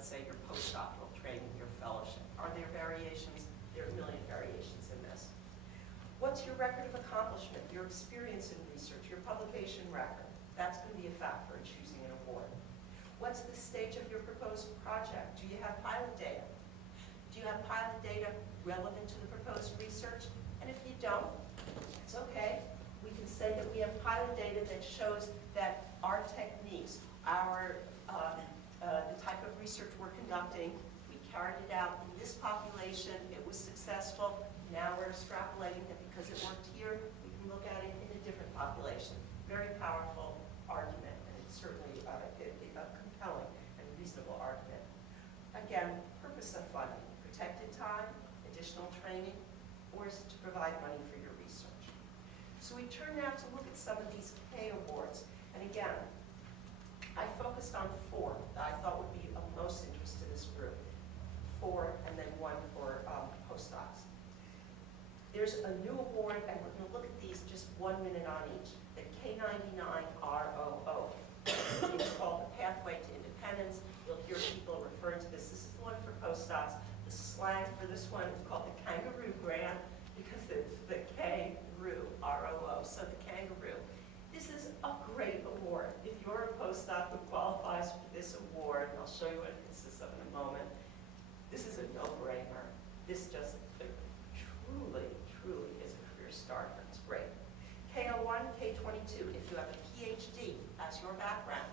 let's say, your postdoctoral training, your fellowship. Are there variations? There are a million variations in this. What's your record of accomplishment, your experience in research, your publication record? That's going to be a factor in choosing an award. What's the stage of your proposed project? Do you have pilot data? Do you have pilot data relevant to the proposed research? And if you don't, it's okay. We can say that we have pilot data that shows that our techniques, the type of research we're conducting, we carried it out in this population, it was successful. Now we're extrapolating that because it worked here, we can look at it in a different population. Very powerful argument, and it's certainly a compelling and reasonable argument. Again, purpose of funding: protected time, additional training, or is it to provide money for your research? So we turn now to look at some of these K awards. And again, I focused on 4 that I thought would be of most interest to this group. 4 and then 1 for postdocs. There's a new award, and we're going to look at these just 1 minute on each. The K99 ROO. It's called the Pathway to Independence. You'll hear people referring to this. This is the one for postdocs. The slang for this one is called the Kangaroo Grant because it's the K-ROO, R-O-O, so the kangaroo. This is a great award. If you're a postdoc who qualifies for this award, and I'll show you what it consists of in a moment, this is a no-brainer. This just truly is a career starter. It's great. K01, K22, if you have a PhD as your background,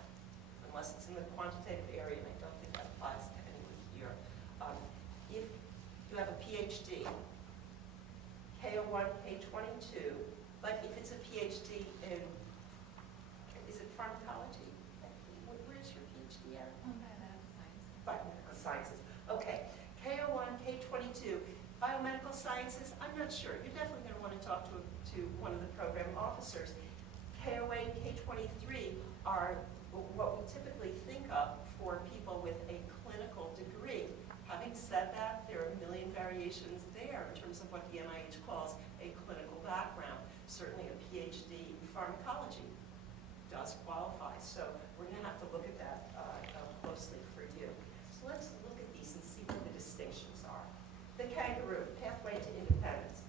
unless it's in the quantitative area, and I don't think that applies to anyone here. If you have a PhD, K01, K22, but if it's a PhD in, is it pharmacology? Where's your PhD at? Biomedical sciences. Okay. K01, K22, biomedical sciences, I'm not sure. You're definitely going to want to talk to one of the program officers. K08, K23 are what we typically think of for people with a clinical degree. Having said that, there are a million variations there in terms of what the NIH calls a clinical background. Certainly a PhD in pharmacology does qualify. So we're going to have to look at that closely for you. So let's look at these and see what the distinctions are. The Kangaroo, Pathway to Independence.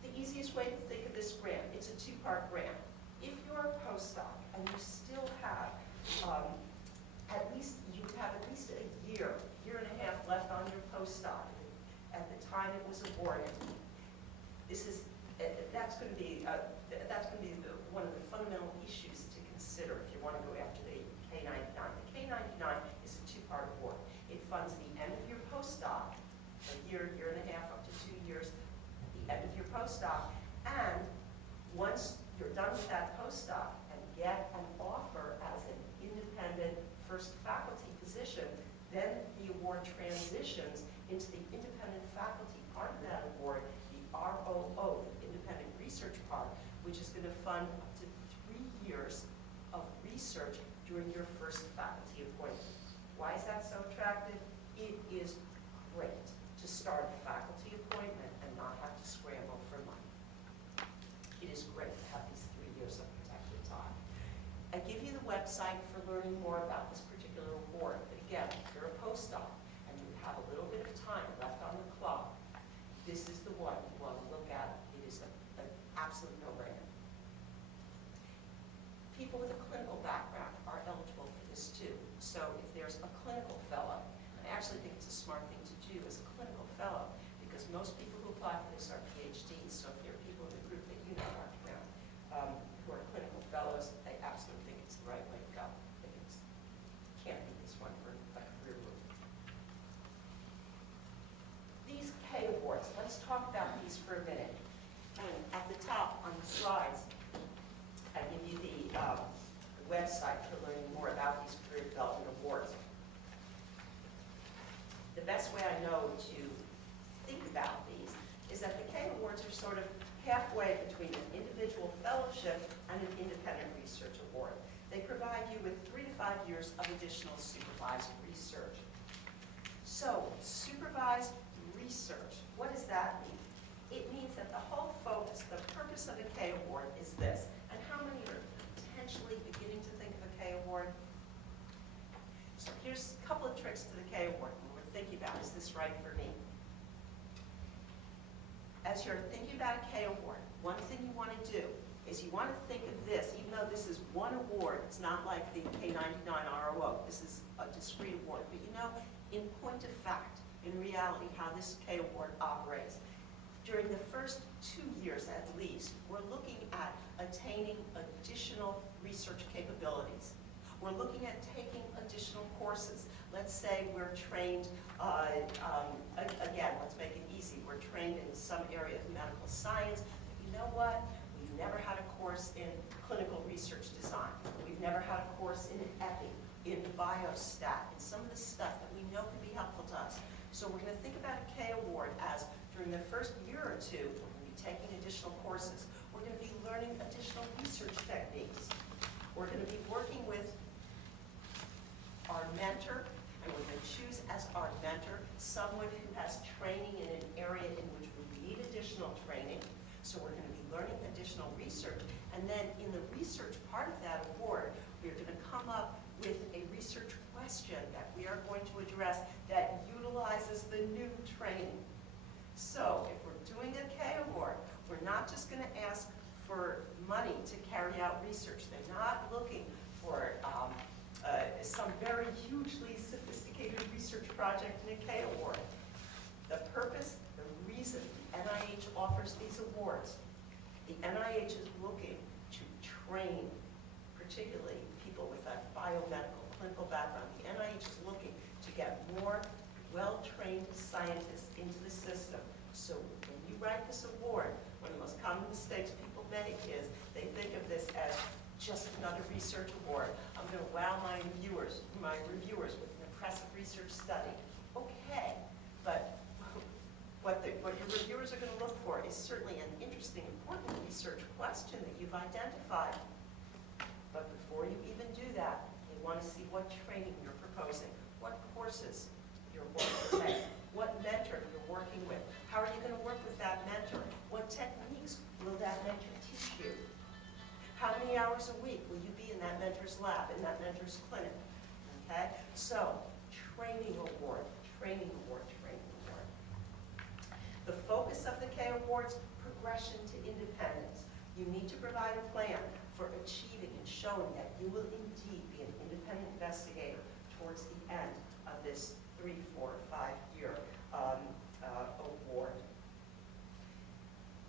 The easiest way to think of this grant, it's a 2-part grant. If you're a postdoc and you still have at least a year and a half left on your postdoc at the time it was awarded, that's going to be one of the fundamental issues to consider if you want to go after the K99. The K99 is a 2-part award. It funds the end of your postdoc, a year and a half, up to 2 years, at the end of your postdoc, and once you're done with that postdoc and get an offer as an independent first faculty position, then the award transitions into the independent faculty part of that award, the ROO, the independent research part, which is going to fund up to 3 years of research during your first faculty appointment. Why is that so attractive? It is great to start a faculty appointment and not have to scramble for money. It is great to have these 3 years of protected time. I give you the website for learning more about this particular award. But again, if you're a postdoc and you have a little bit of time left on the clock, this is the one you want to look at. It is an absolute no-brainer. People with a clinical background are eligible for this too. So if there's a clinical fellow, I actually think it's a smart thing to do as a clinical fellow, because most people who apply for this are PhDs. So if there are people in the group that you know, Dr. Brown, who are clinical fellows, I absolutely think it's the right way to go. If it's, can't beat this one for a career move. These K awards, let's talk about these for a minute. And at the top on the slides, I give you the website for learning more about these career development awards. The best way I know to think about these is that the K awards are sort of halfway between an individual fellowship and an independent research award. They provide you with 3 to 5 years of additional supervised research. So, supervised research, what does that mean? It means that the whole focus, the purpose of a K award is this. And how many are potentially beginning to think of a K award? So here's a couple of tricks metrics to the K Award. And we're thinking about, is this right for me? As you're thinking about a K Award, one thing you want to do is you want to think of this, even though this is one award, it's not like the K99 ROO, this is a discrete award, but you know, in point of fact, in reality, how this K Award operates. During the first 2 years at least, we're looking at attaining additional research capabilities. We're looking at taking additional courses. Let's say we're trained, again, let's make it easy, we're trained in some area of medical science, but you know what? We've never had a course in clinical research design. We've never had a course in EPI, in biostat, and some of the stuff that we know can be helpful to us. So we're going to think about a K Award as during the first year or two, we're going to be taking additional courses. We're going to be learning additional research techniques. We're going to be working with our mentor, and we're going to choose as our mentor someone who has training in an area in which we need additional training. So we're going to be learning additional research. And then in the research part of that award, we're going to come up with a research question that we are going to address that utilizes the new training. So if we're doing a K Award, we're not just going to ask for money to carry out research. They're not looking for some very hugely sophisticated research project in a K Award. The purpose, the reason the NIH offers these awards, the NIH is looking to train, particularly people with a biomedical, clinical background. The NIH is looking to get more well-trained scientists into the system. So when you write this award, one of the most common mistakes people make is they think of this as just another research award. I'm going to wow my reviewers with an impressive research study. Okay, but what your reviewers are going to look for is certainly an interesting, important research question that you've identified. But before you even do that, they want to see what training you're proposing, what courses you're going to take, what mentor you're working with, how are you going to work with that mentor, what techniques will that mentor teach you, how many hours a week will you be in that mentor's lab, in that mentor's clinic, okay? So, training award, training award, training award. The focus of the K Awards, progression to independence. You need to provide a plan for achieving and showing that you will indeed be an independent investigator towards the end of this 3, 4, 5-year award.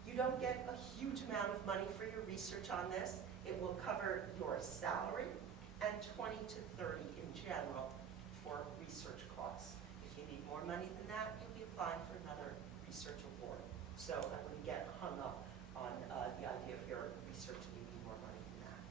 You don't get a huge amount of money for your research on this. It will cover your salary and 20 to 30 in general for research costs. If you need more money than that, you'll be applying for another research award. So I wouldn't get hung up on the idea of your research needing more money than that.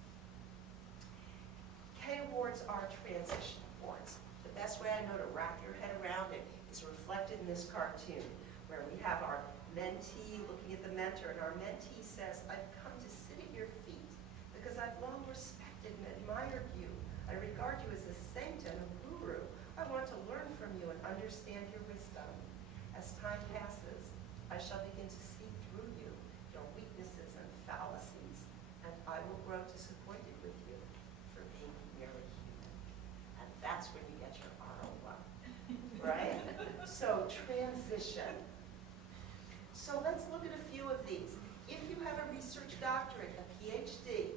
K Awards are transition awards. The best way I know to wrap your head around it is reflected in this cartoon, where we have our mentee looking at the mentor, and our mentee says, I've come to sit at your feet because I've long respected and admired you. I regard you as a saint and a guru. I want to learn from you and understand your wisdom. As time passes, I shall begin to see through you, your weaknesses and fallacies, and I will grow disappointed with you for being merely human. And that's when you get your ROI, right? So transition. So let's look at a few of these. If you have a research doctorate, a PhD,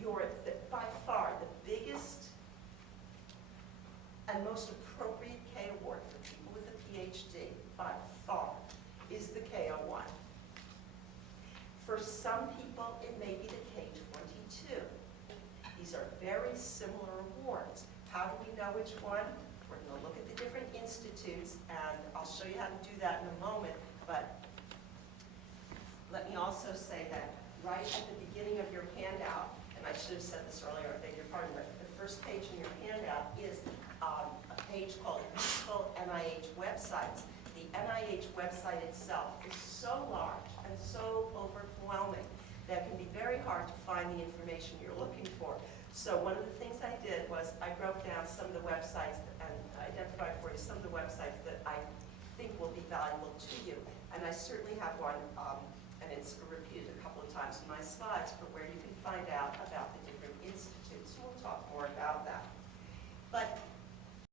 you're by far the biggest and most appropriate K Award for people with a PhD, by far, is the K01. For some people, it may be the K22. These are very similar awards. How do we know which one? We're going to look at the different institutes, and I'll show you how to do that in a moment. But let me also say that right at the beginning of your handout, and I should have said this earlier, I beg your pardon, but the first page in your handout is a page called Useful NIH Websites. The NIH website itself is so large and so overwhelming that it can be very hard to find the information you're looking for. So one of the things I did was I broke down some of the websites and identified for you some of the websites that I think will be valuable to you. And I certainly have one, and it's repeated a couple of times in my slides, for where you can find out